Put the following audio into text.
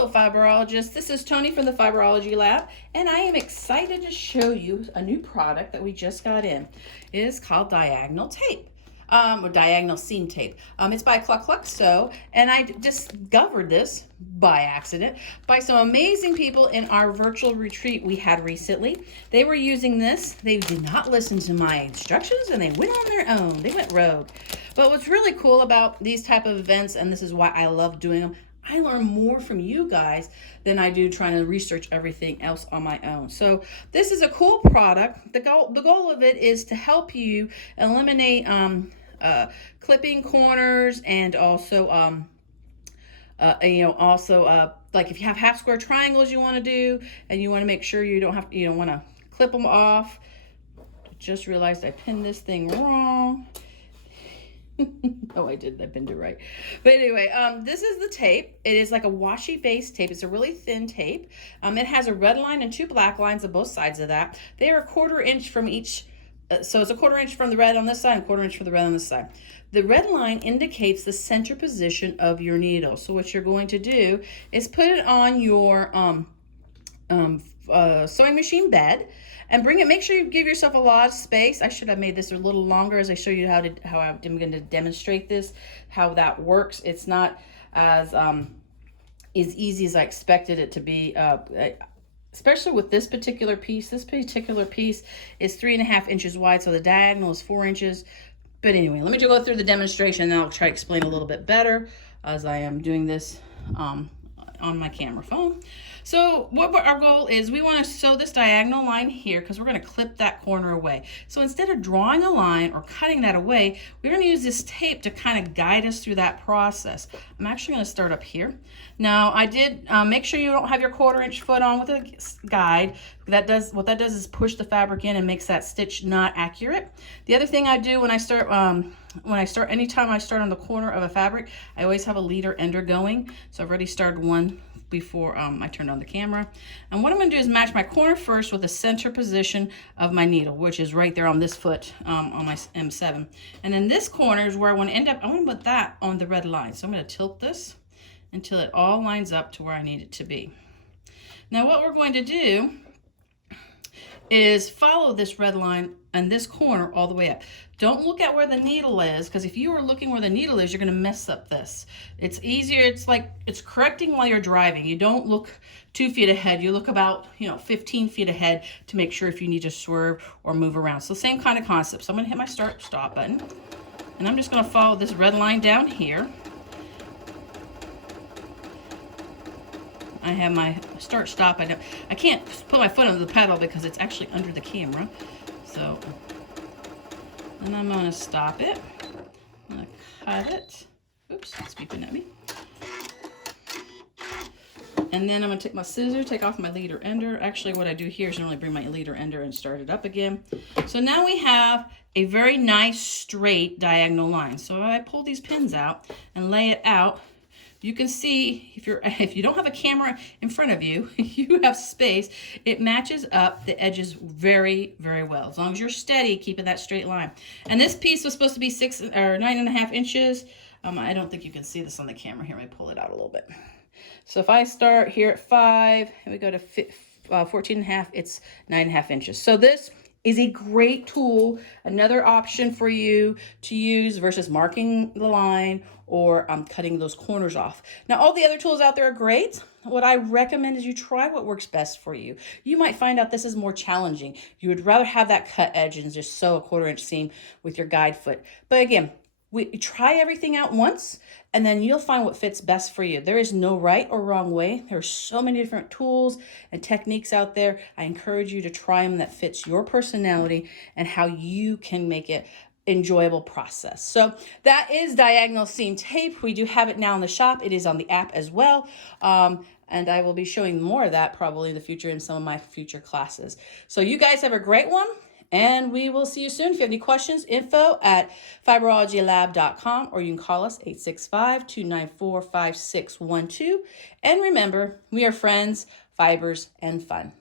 Hello, fibrologists. This is Tony from the Fibrology Lab, and I am excited to show you a new product that we just got in. It is called Diagonal Tape, or Diagonal Seam Tape. It's by Cluck Cluck Sew, and I discovered this by accident by some amazing people in our virtual retreat we had recently. They were using this. They did not listen to my instructions, and they went on their own. They went rogue. But what's really cool about these type of events, and this is why I love doing them, I learn more from you guys than I do trying to research everything else on my own. So this is a cool product. The goal of it is to help you eliminate clipping corners, and also like if you have half square triangles you want to do, and you want to make sure you don't want to clip them off. Just realized I pinned this thing wrong. Oh, I did. I pinned it right. But anyway, this is the tape. It is like a washi based tape. It's a really thin tape. It has a red line and two black lines on both sides of that. They are 1/4 inch from each. So it's a 1/4 inch from the red on this side and 1/4 inch from the red on this side. The red line indicates the center position of your needle. So what you're going to do is put it on your sewing machine bed and bring it. Make sure you give yourself a lot of space. I should have made this a little longer as I show you how I'm going to demonstrate this, how that works. It's not as easy as I expected it to be, especially with this particular piece. This particular piece is 3.5 inches wide, so the diagonal is 4 inches. But anyway, let me just go through the demonstration, and then I'll try to explain a little bit better as I am doing this on my camera phone. So what our goal is, we want to sew this diagonal line here because we're going to clip that corner away. So instead of drawing a line or cutting that away, we're going to use this tape to kind of guide us through that process. I'm actually going to start up here. Now I did make sure you don't have your 1/4 inch foot on with a guide. What that does is push the fabric in and makes that stitch not accurate. The other thing I do when I start anytime I start on the corner of a fabric, I always have a leader ender going. So I've already started one before I turned on the camera. And what I'm going to do is match my corner first with the center position of my needle, which is right there on this foot on my M7. And then this corner is where I want to end up. I want to put that on the red line. So I'm going to tilt this until it all lines up to where I need it to be. Now what we're going to do is follow this red line and this corner all the way up. Don't look at where the needle is, because if you are looking where the needle is, you're going to mess up this. It's easier. It's like it's correcting while you're driving. You don't look 2 feet ahead. You look about 15 feet ahead to make sure if you need to swerve or move around. So same kind of concept. So I'm going to hit my stop button, and I'm just going to follow this red line down here. I have my stop. I can't put my foot on the pedal because it's actually under the camera. So, and I'm going to stop it. I'm going to cut it. Oops, it's beeping at me. And then I'm going to take my scissors, take off my leader ender. Actually, what I do here is normally bring my leader ender and start it up again. So now we have a very nice straight diagonal line. So I pull these pins out and lay it out. You can see if you don't have a camera in front of you, you have space. It matches up the edges very, very well. As long as you're steady, keeping that straight line. And this piece was supposed to be 9.5 inches. I don't think you can see this on the camera. Here, let me pull it out a little bit. So if I start here at 5 and we go to 14.5, it's 9.5 inches. So this is a great tool, another option for you to use versus marking the line or cutting those corners off. Now, all the other tools out there are great. What I recommend is you try what works best for you. You might find out this is more challenging. You would rather have that cut edge and just sew a 1/4 inch seam with your guide foot. But again, we try everything out once, and then you'll find what fits best for you. There is no right or wrong way. There are so many different tools and techniques out there. I encourage you to try them that fits your personality and how you can make it enjoyable process. So that is Diagonal Seam Tape. We do have it now in the shop. It is on the app as well. And I will be showing more of that probably in the future in some of my future classes. So you guys have a great one, and we will see you soon. If you have any questions, info@fibrologylab.com, or you can call us 865-294-5612. And remember, we are friends, fibers, and fun.